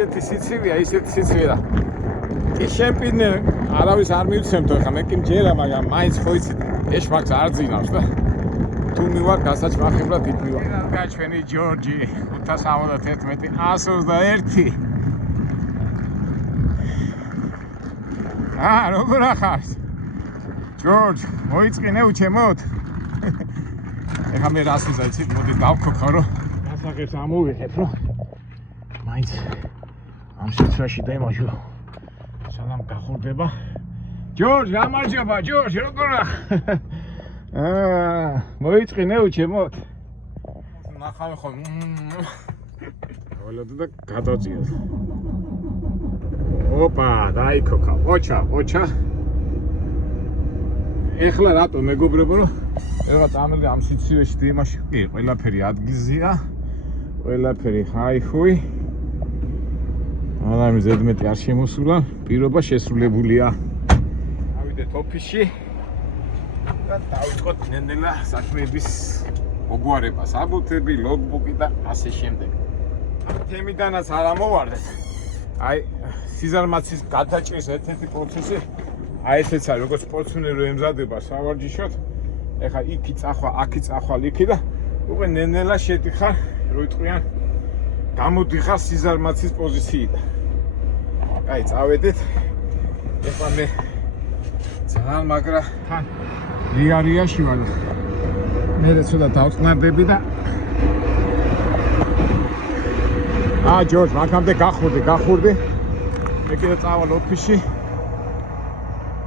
ისეთი სიცივეა, ისეთი სიცივეა. კი შემპინე არავის არ მივცემთო, ხა მე კი მჯერა, მაგრამ მაინც ხო იცით, ეშმაკს არ ძინავს და თუ მივარ გასაჩმახებლად იქ მივარ. რა ჩვენი ჯორჯი 571 121. როგორ ახარს? ჯორჯ, მოიწყინე უჩემოთ. ეხლა მე რას ვიზა იცით, მოდი დავქოქო რომ გასაღებს ამოვიღებ რომ მაინც ამ სიცრაში დაიმაშო. სანამ გახურდება. ჯორჯ, გამარჯობა, ჯორჯ, როგორ მოიწყინე უჩემოთ. ნახავ ხო. ველოდო და გადავწიოთ. ოპა, დაიქოქა. ოჩა. ეხლა რატო მეგობრებო რომ ეხლა წამილი ამ სიცივეში დიმაში კი ყველაფერი ადგილზეა. ყველაფერი ხაიხუი. ამის ზედმეტი არ შემოსულა, პირობა შესრულებულია. ავიდეთ ოფისში და დავიწყოთ ნენელა საქმეების მოგვარება, საბუთები, ლოგბუკი და ასე შემდეგ. თემიდანაც არ ამოვარდეთ. აი, სიზარმაცის გადაჭრის ერთ-ერთი პროცესი აი ესეც არის, როგორც სპორტსმენი რო ემზადება სავარჯიშოდ, ეხლა იქი წახვა, აქი წახვა, იქი და უკვე ნენელა შედიხარ, რო იტყვიან გამოდიხარ სიზარმაცის პოზიციიდან. აი, წავედით. ეხლა მე ძალიან მაგრა თან რიარიაში ვარ. მე ცოტა დავწყნარდები და ჯორჯ, მაგამდე გახურდი. მე კიდე წავალ ოფისში.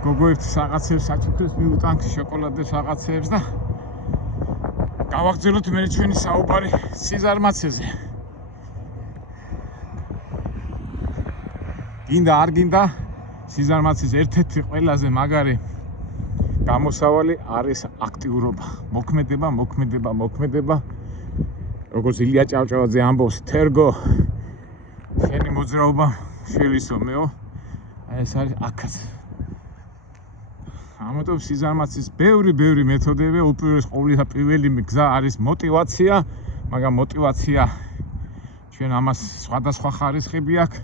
გოგო ერთ რაღაცებს საჩუქრებს მიუტანთ, შოკოლადებს რაღაცებს და გავაგრძელოთ მე ჩვენი საუბარი სიზარმაცეზე. გინდა არ გინდა, სიზარმაცის ერთ-ერთი ყველაზე მაგარი გამოსავალი არის აქტიურობა, მოქმედება. როგორც ილია ჭავჭავაძე ამბობს, თერგო შენი მოძრაობა შევისომეო. ეს არის აქაც. ამიტომ სიზარმაცის ბევრი მეთოდებია, უპირველეს ყოვლისა პირველი გზა არის мотиваცია, მაგრამ мотиваცია ჩვენ ამას სხვადასხვა ხარისხები აქვს,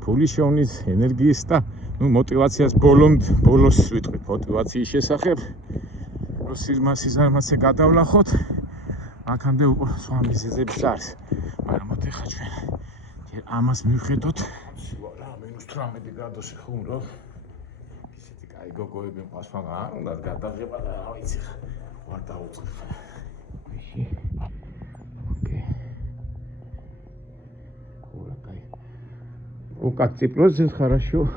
ფულის შოვნის, ენერგიის და мотиваციას ბოლოს ვიტყვით мотивაციის შესახებ. რომ სიზარმაცე გადავლახოთ, აქამდე უკვე სხვა მიზეზებიც არის. მაგრამ მოდი ხა ჩვენ ამას მივხედოთ. -18 გრადუსი ხუმრობ. ისეთი კაი გოგოები მყავს, მაგრამ არ უნდა გადაღება და რა ვიცი ხა ვარ დაუწყებ. ოკეი. Кай. Как тепло здесь хорошо.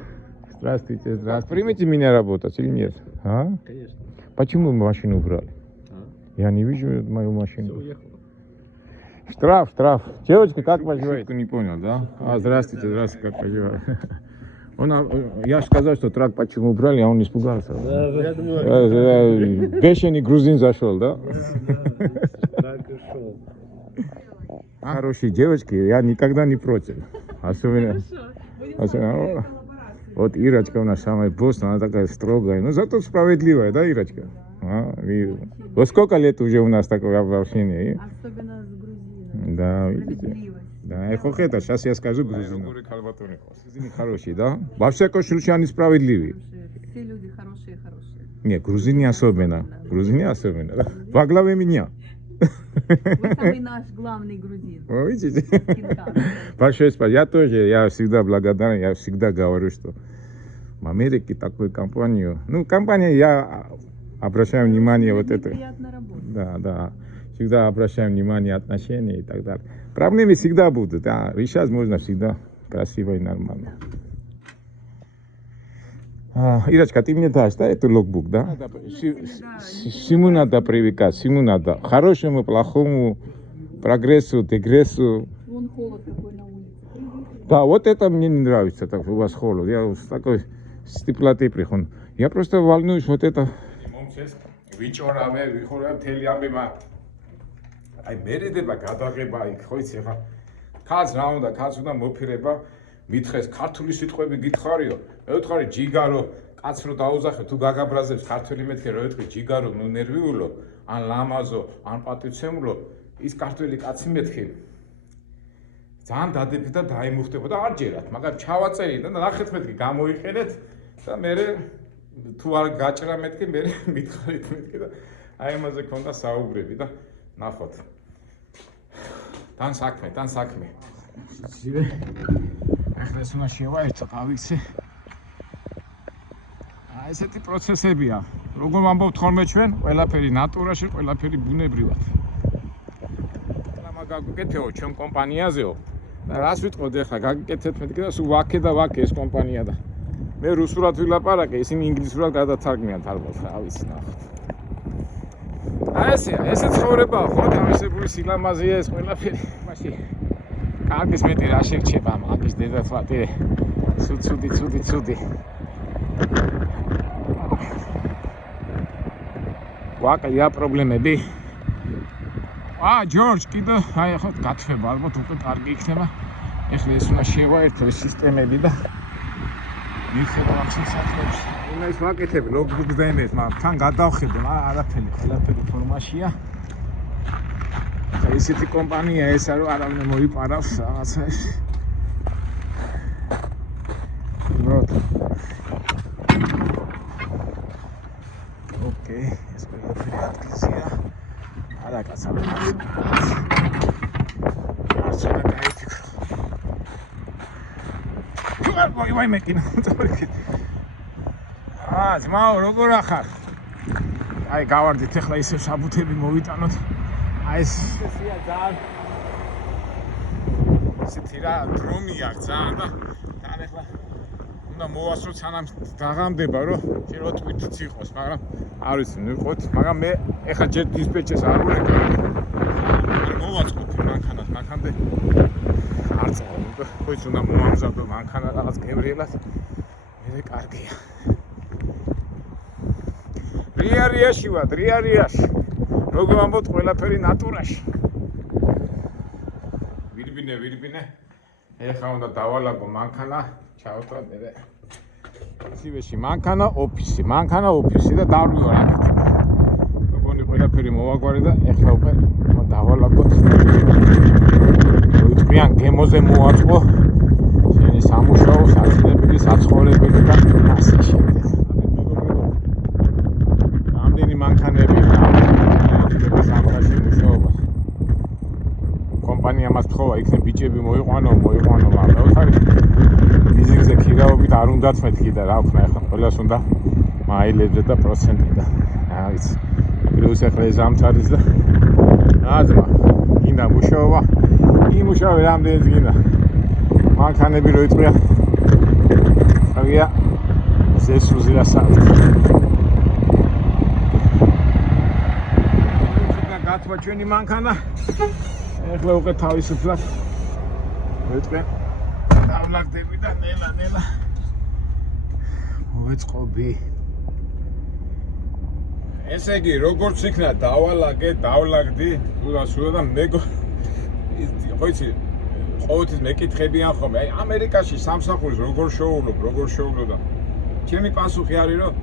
Здравствуйте, здравствуйте. Примите меня работать или нет? А? Конечно. Почему машину убрали? Я не вижу мою машину. Все уехало. Штраф. Девочка, как поживаете? Не понял, да? Здравствуйте, как поживаете? Я же сказал, что трак почему убрали, а он испугался. Да. Бешеный грузин зашел, да? Трак ушел. Хорошие девочки, я никогда не против. Особенно. Вот Ирочка у нас самая постная, она такая строгая. Но зато справедливая, да, Ирочка? Вот сколько лет уже у нас такое общение? Особенно с Грузией. Да, видите? Да, это сейчас я скажу грузину. Грузины хорошие, да? Во всяком случае, они справедливые. Все люди хорошие. Нет, грузины особенно. Грузины особенно. Да? Во главе меня. Вы самый наш главный грузин. Вы видите? Большое спасибо. Я всегда благодарен, я всегда говорю, что в Америке такую компанию, компания, я обращаю внимание вот это. Приятно работать. Да. Всегда обращаем внимание, отношения и так далее. Проблемы всегда будут, а сейчас можно всегда красиво и нормально. Ирочка, ты мне дашь, да, эту логбук, да? Всему надо привыкать, всему надо. Хорошему, плохому, прогрессу, дегрессу. Вон холод такой на улице. Да, вот это мне не нравится, так у вас холод. Я с такой с теплоты прихожу. Я просто волнуюсь, вот это. აი მერიდება გადაღება იქ ხო იცი ხა ქალს რა უნდა ქალს უნდა მოფირება მითხეს ქართული სიტყვები გითხარიო მე ვთხარი ჯიგარო კაც რო დაუზახე თუ გაგაბრაზებს ქართული მეთქე რო ეთქი ჯიგარო ნუ ნერვიულო ან ლამაზო ან პატივცემულო ის ქართული კაცი მეთქი ძალიან დადებით და დაიმუხტებოდა არ ჯერათ, მაგრამ ჩავაწერი და ნახეთ მეთქი გამოიყენეთ და მე თუ არ გაჭრა მეთქი მე მითხარით მეთქი და აი ამაზე ქონდა საუბრები და ნახოთ. თან საქმე. ისე ახლა ეს უნდა შევაერთო ყავიცი. აი ესეთი პროცესებია. როგორ ვამბობთ ხოლმე ჩვენ, ყველაფერი ნატურაში, ყველაფერი ბუნებრივად. გაგიკეთეო ჩვენ კომპანიაზეო და რას ვიტყოდ ახლა გაგიკეთეთ მეთქი და სულ ვაქე ეს კომპანია და მე რუსულად ვილაპარაკე, ისინი ინგლისურად გადათარგმნიან ალბათ, რა ვიცი ნახოთ. აი ესე ცხოვრება ხო თავისებური სილამაზეა ეს ყველაფერი. მაშინ კარგის მეტი რა შეგჩება მაგის დედათვატე. ცუდი. ვაკია პრობლემები. ჯორჯ, კიდე აი ახლა გათვება, ალბათ უკვე კარგი იქნება. ეხლა ეს უნდა შევაერთო ეს სისტემები და მიხება ახსნისათვის. უნდა ის ვაკეთებ ლოგბუქს და იმეს, მაგრამ თან გადავხედე, ყველაფერი ფორმაშია. ესეთი კომპანია ესა რომ არავინ მოიპარავს რაღაცა ეს. ოკეი, ეს ყველაფერი ადგილზეა. არა კაცო. არცერა გაიფიქრო. ვაი მეკინა. ძმაო, როგორ ახარ? აი გავარდით ახლა ისევ საბუთები მოვიტანოთ. აი ეს ისეა ძალიან. ისეთი რა დრომია ძალიან და თან ახლა უნდა მოვასწრო სანამ დაღამდება რომ შეიძლება თვითიც იყოს, მაგრამ არ ვიცი, ნიყოთ, მაგრამ მე ეხლა ჯერ დისპეჩერს არ ვურეკავ. არ მოვაწყობ მანქანას, მანქანამდე არ წავ. ხოიც უნდა მომამზადო მანქანა რაღაც გებრიელად. მე კარგია. რიარიაში ვარ, რიარიაში. როგორ ვამბობთ, ყველაფერი ნატურაში. ვირბინე. ეხლა უნდა დავალაგო მანქანა, ჩავთვალ მე. სივეში მანქანა ოფისი და დავრივარ აქეთ. მოგონი ყველაფერი მოვაგვარე და ეხლა უკვე დავალაგოთ. ვიტყვიან გემოზე მოაწყო. შენი სამუშაო, საცილებელი, საცხოვრებელი და ასე შემდეგ. ამდენი მანქანები სამყაროში მუშაობა. კომპანია მას თხოვა, იქნებ ბიჭები მოიყვანო, მაგრამ ხარი ბიზნესზე ქირაობით არ უნდათ მეთქი და რა ვქნა ახლა ყველას უნდა მაილებზე და პროცენტი და რა ვიცი. პლუს ახლა ზამთარის და აზმა გინდა მუშაობა, იმუშავე რამდენიც გინდა. მანქანები რო იტყვია. ხარია ზესუზი რასავით. და გათვა ჩვენი მანქანა. ეხლა უკვე თავისუფლად ვიტყვი.ავლაგდები და ნელა მოვეწყობი. ესე იგი, როგორც იქნა დავალაგდი, სულ და მეგო ხოიცი ყოველთვის მეკითხებიან ხოლმე, აი ამერიკაში სამსახურის როგორ შოულობ და ჩემი პასუხი არის რომ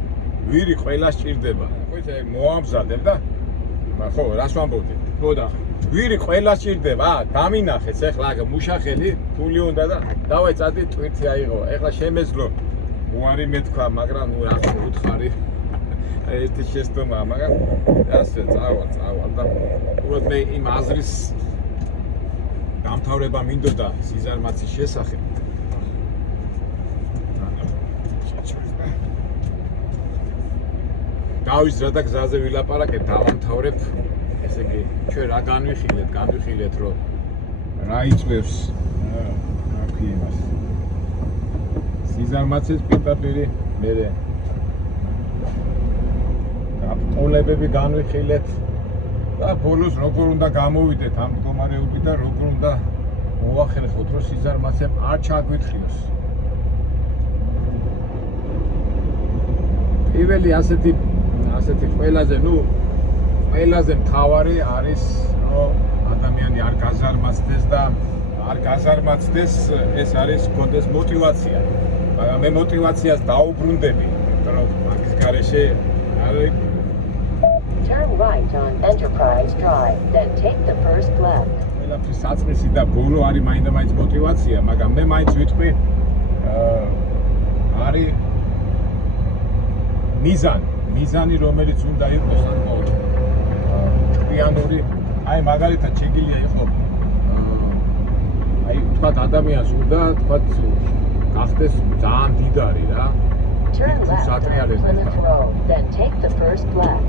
ვირი ყველა სჭირდება. ხოიცი აი მოამზადებ და ხო, რას ვამბობდი? ხო და ვირი ყველა სჭირდება, დამინახეთ ეხლა აქ მუშახელი, ფული უნდა და დავაი წადი ტვირთი აიღო. ეხლა შემეძლო უარი მეთქვა, მაგრამ ნუ რა უთხარი. ერთი შეცდომა, მაგრამ ასე წავალ და უბრალოდ მე იმ აზრის დამთავრება მინდოდა სიზარმაცის შესახებ. დავიზრა და გზაზე ვილაპარაკე, დავამთავრებ. ესე იგი, ჩვენ რა განვიხილეთ, რომ რა იწევს რა ქვია მას. სიზარმაცის პირდაპირი მე გაპტოლებები განვიხილეთ და ბოლოს როგორ უნდა გამოვიდეთ ამ მდგომარეობით და როგორ უნდა მოვახერხოთ, რომ სიზარმაცემ არ ჩაგვითხიოს. პირველი ასეთი ყველაზე მთავარი არის რომ ადამიანი არ გაზარმაცდეს და არ გაზარმაცდეს, ეს არის კონდეს мотиваცია. მაგრამ მე мотиваციას დაუბრუნდები, იმიტომ რომ მაგის გარეშე არის Turn right on Enterprise Drive, then take the first left. ყველაფრის საწყისი და ბოლო არის მაინდა-მაინც мотиваცია, მაგრამ მე მაინც ვიტყვი არის მიზანი, რომელიც უნდა იყოს საკმაოდ ჭკვიანური. აი მაგალითად შეგიძლია იყო აი თქვათ ადამიანს უნდა თქვათ გახდეს ძალიან დიდარი რა. Turn left on Plymouth Road, then take the first left.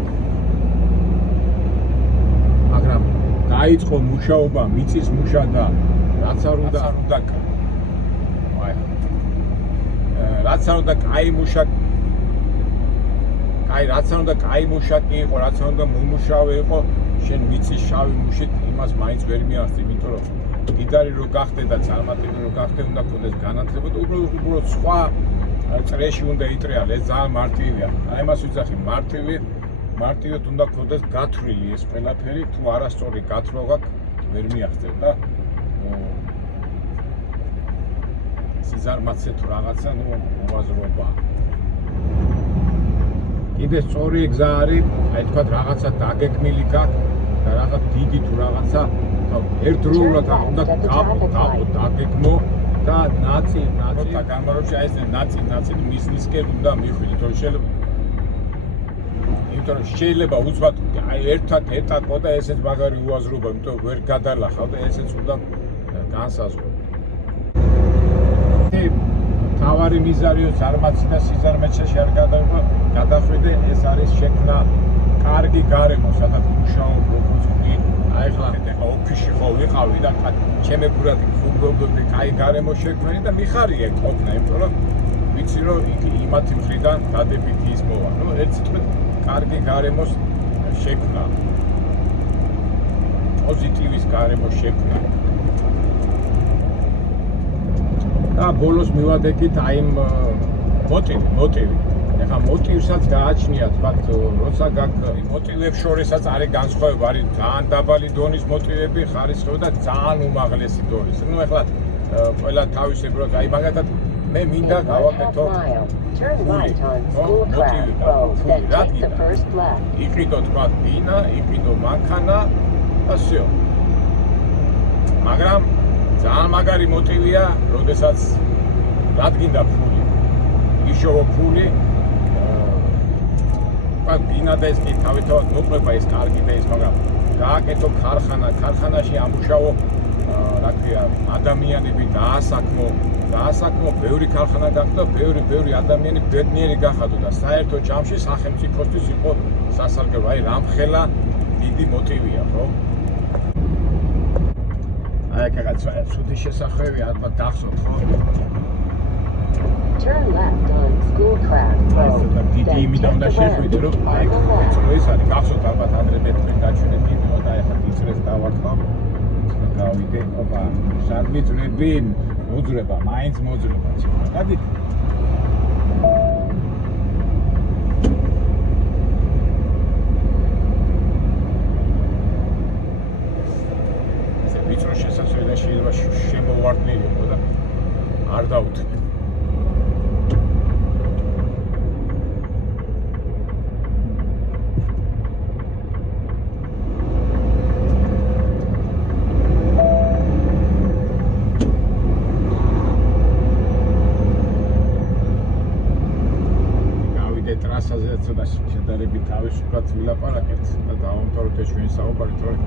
მაგრამ დაიწყო მუშაობა, მიწის მუშა და რაც არ უნდა რაც არ უნდა კაი მუშაკი იყო, რაც არ უნდა მომუშავე იყო, შენ მიწის შავი მუშით იმას მაინც ვერ მიაღწევ, იმიტომ რომ დიდარი რო გახდე და წარმატებული რო გახდე, უნდა გქონდეს განათლება და უბრალოდ სხვა წრეში უნდა იტრიალე, ეს ძალიან მარტივია. აი მას ვიძახი, მარტივად უნდა გქონდეს გათვლილი ეს ყველაფერი, თუ არასწორი გათვლა გაქვს, ვერ მიაღწევ და სიზარმაცე თუ რაღაცა, უაზრობაა. კიდე სწორი გზა არის, აი თქვათ რაღაცა დაგეგმილი გაქვს და რაღაც დიდი თუ რაღაცა ერთდროულად უნდა დაგეგმო და ნაწილ და გამარჯვება აი ეს ნაწილ მისნისკენ უნდა მიხვიდეთ, რომ შეიძლება უცბად აი ერთად ეტაკო და ესეც მაგარი უაზრობა, იმიტომ ვერ გადალახავ და ესეც უნდა განსაზღვრო. თავარი მიზარიო ზარმაცი და სიზარმეჩაში არ გადახვიდე, ეს არის შექმნა კარგი გარემო, სადაც მუშაობ როგორც ვთქვი, აი ხლა ოფისში ხო ვიყავი და ჩემებურად ფუნქციონირებდა კაი გარემო შექმნილი და მიხარია ყოფნა, იმიტომ რომ ვიცი რომ იმათი მხრიდან დადებითი ის მოვა. ნუ ერთ სიტყვით კარგი გარემოს შექმნა, პოზიტივის გარემოს შექმნა. და ბოლოს მივადეკით აი მოტივი. ეხლა მოტივსაც გააჩნია, თქვათ, როცა გაქვს მოტივებს შორისაც არის განსხვავება, არის ძალიან დაბალი დონის მოტივები, ხარისხები და ძალიან უმაღლესი დონის. ნუ ეხლა ყველა თავისებურად, აი მაგათად მე მინდა გავაკეთო იყიდო თქვათ ბინა, იყიდო მანქანა და всё. მაგრამ ძალიან მაგარი მოტივია, როდესაც რადგინდა ფული, იშოვო ფული, ბინა და ეს კი თავისთავად მოყვება ეს კარგი და ეს, მაგრამ გააკეთო ქარხანაში ამუშავო, რა ქვია, ადამიანები დაასაქმო, ბევრი ქარხანა გახდა, ბევრი ადამიანი ბედნიერი გახადო და საერთო ჯამში სახელმწიფოსთვის იყო სასარგებლო, აი რამხელა დიდი მოტივია, ხო? აი კაცო, ცუდი შესახვევი ალბათ გახსოვთ, ხო? Turn left on Schoolcraft Road. დიდი იმიდან უნდა შეხვიდე, რომ აი ეს არის გახსოვთ ალბათ ადრე მეტყვი დაჩვენეთ იმევა და ეხლა დიწრეს დავარქვა. გავიდე, ოპა, სად მიწრები? მოძრება, მაინც მოძრება. გადი. ვიწრო შესაძლოა და შეიძლება შემოვარდნილიყო და არ დაუთმე. ტრასაზე ცოტა შედარებით თავისუფლად ვილაპარაკეთ და დავამთავროთ ეს ჩვენი საუბარი, თორე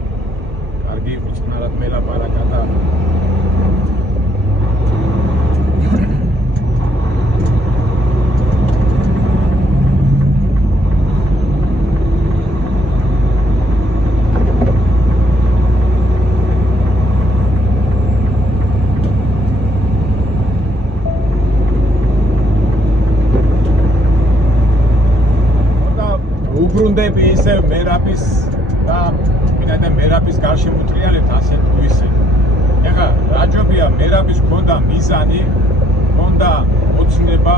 კარგი იყო წნარად მელაპარაკა და უბრუნდები ისე მერაბის და ვინაიდან მერაბის გარშემო ტრიალებთ ასე თუ ისე. ეხლა რაჯობია მერაბის ქონდა მიზანი, ქონდა ოცნება,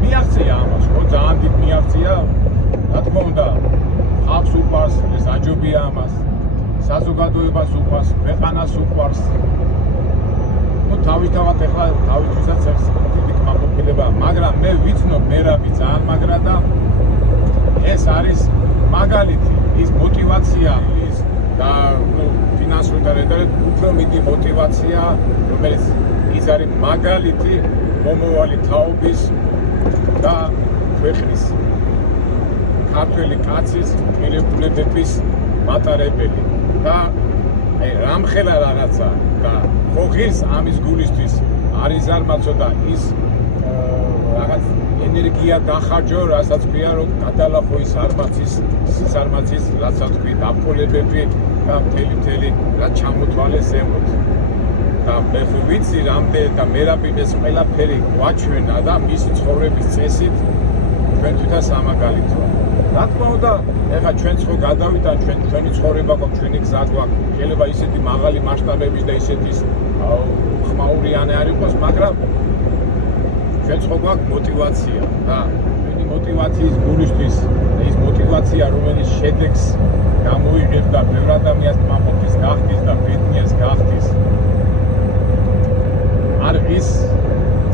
მიაღწია ამას, ხო ძალიან დიდ მიაღწია. რა თქმა უნდა, ხალხს უყვარს, ეს აჯობია ამას. საზოგადოებას უყვარს, ქვეყანას უყვარს. ნუ თავისთავად ეხლა თავისთვისაც ეს დიდი კმაყოფილება, მაგრამ მე ვიცნობ მერაბი ძალიან მაგრა და ეს არის მაგალითი, ის мотиваცია ის და ნუ ფინანსური და უფრო დიდი მოტივაცია, რომელიც ის არის მაგალითი მომავალი თაობის და ქვეყნის ქართველი კაცის ღირებულებების მატარებელი და რამხელა რაღაცა და ხო ღირს ამის გულისთვის არის ზარმაცო და ის რაღაც ენერგია დახარჯო, რასაც ქვია რომ გადალახო ის სარმაცის რასაც ქვია დაპყრობები და მთელი რაც ჩამოთვალეს ზემოთ და მე ვიცი რამდენი და მერაბი ეს ყველაფერი გვაჩვენა და მისი ცხოვრების წესით ჩვენ თვითონ სამაგალითოა. რა თქმა უნდა, ეხლა ჩვენ ხო გადავიდან ჩვენი ცხოვრება გვაქვს, ჩვენი გზა გვაქვს. შეიძლება ისეთი მაღალი მასშტაბების და ისეთი ხმაურიანი არ იყოს, მაგრამ ჩვენ ხო გვაქვს მოტივაცია და ჩვენი მოტივაციის გულისთვის ის მოტივაცია, რომელიც შედეგს გამოიღებს და ბევრ ადამიანს მამოთის გახდის და ბედნიერს გახდის. არ ის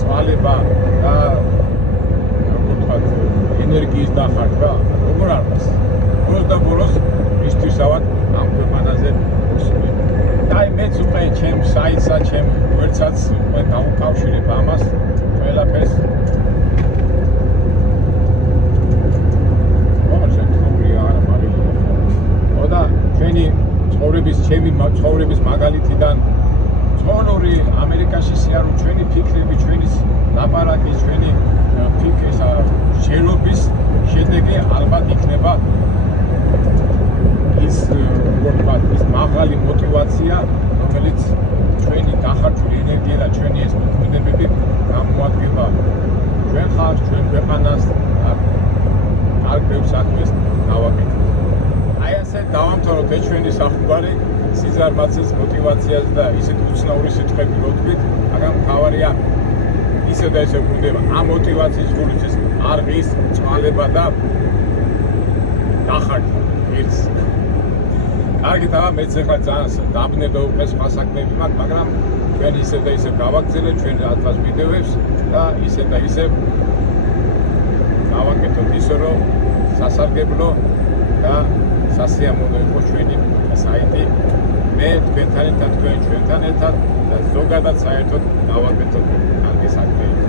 წვალება და ენერგიის დახარჯვა, როგორ არ მას. ბოლოს და ბოლოს ისთვისავად ამ ქვეყანაზე ვუსმენ. და მეც უკვე ჩემ საიტსა, ჩემ ვერცაც უკვე დავუკავშირებ ამას, ყველაფერს. და ჩვენი ცხოვრების მაგალითიდან ცხოვრური ამერიკაში სიარული ჩვენი ფიქრები, ჩვენი ლაპარაკი, ჩვენი ფიქრის შერობის შედეგი ალბათ იქნება ის ის მაღალი მოტივაცია, რომელიც ჩვენი დახარჯული ენერგია და ჩვენი ეს მოქმედებები გამოადგება ჩვენ ხალხს, ჩვენ ქვეყანას არ ბევრ საქმეს გავაკეთებთ. აი ასე დავამთავროთ ეს ჩვენი საფუძველი სიზარმაცის მოტივაციას და ისეთ უცნაური სიტყვები რო თქვით, მაგრამ თავარია ისე და ისე გვუნდება ამ მოტივაციის გულისთვის არ ღირს წვალება და დახარჯვა ღირს. კარგით, აბა მეც ახლა ძალიან დაბნება უკვე სხვა საქმეები მაქვს, მაგრამ ჩვენ ისე და ისე გავაგრძელებთ ჩვენ რაღაც ვიდეოებს და ისე და ისე გავაკეთოთ ისე რომ სასარგებლო და სასიამოვნო იყოს ჩვენი საიტი. მე თქვენთან ერთად, თქვენ ჩვენთან ერთად და ზოგადად საერთოდ გავაკეთოთ კარგი საქმეები.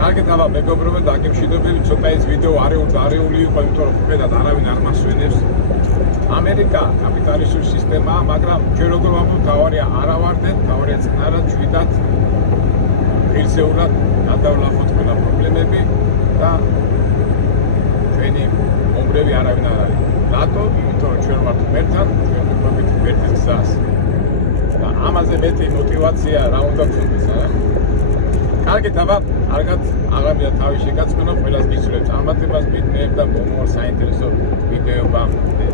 კარგით, აბა მეგობრებო, დაგემშვიდობებით, ცოტა ეს ვიდეო არეული იყო, იმიტომ რომ ხედავთ არავინ არ მასვენებს. ამერიკა კაპიტალისტური სისტემაა, მაგრამ ჩვენ როგორ ვამბობთ, თავარია არა ვარდეთ, თავარია წნარად, ჩვიდად, ღირსეულად გადავლახოთ ყველა პრობლემები და ჩვენი მომრევი არავინ არ არის. რატო? იმიტომ რომ ჩვენ ვართ ერთად, ჩვენ ვიყვებით ერთის გზას. და ამაზე მეტი მოტივაცია რა უნდა გქონდეს, არა? კარგით, აბა, კარგად, აღამია თავის შეგაწყენო, ყველას გისურვებთ წარმატებას, ბედნიერებას და მომავალ საინტერესო ვიდეოებამდე.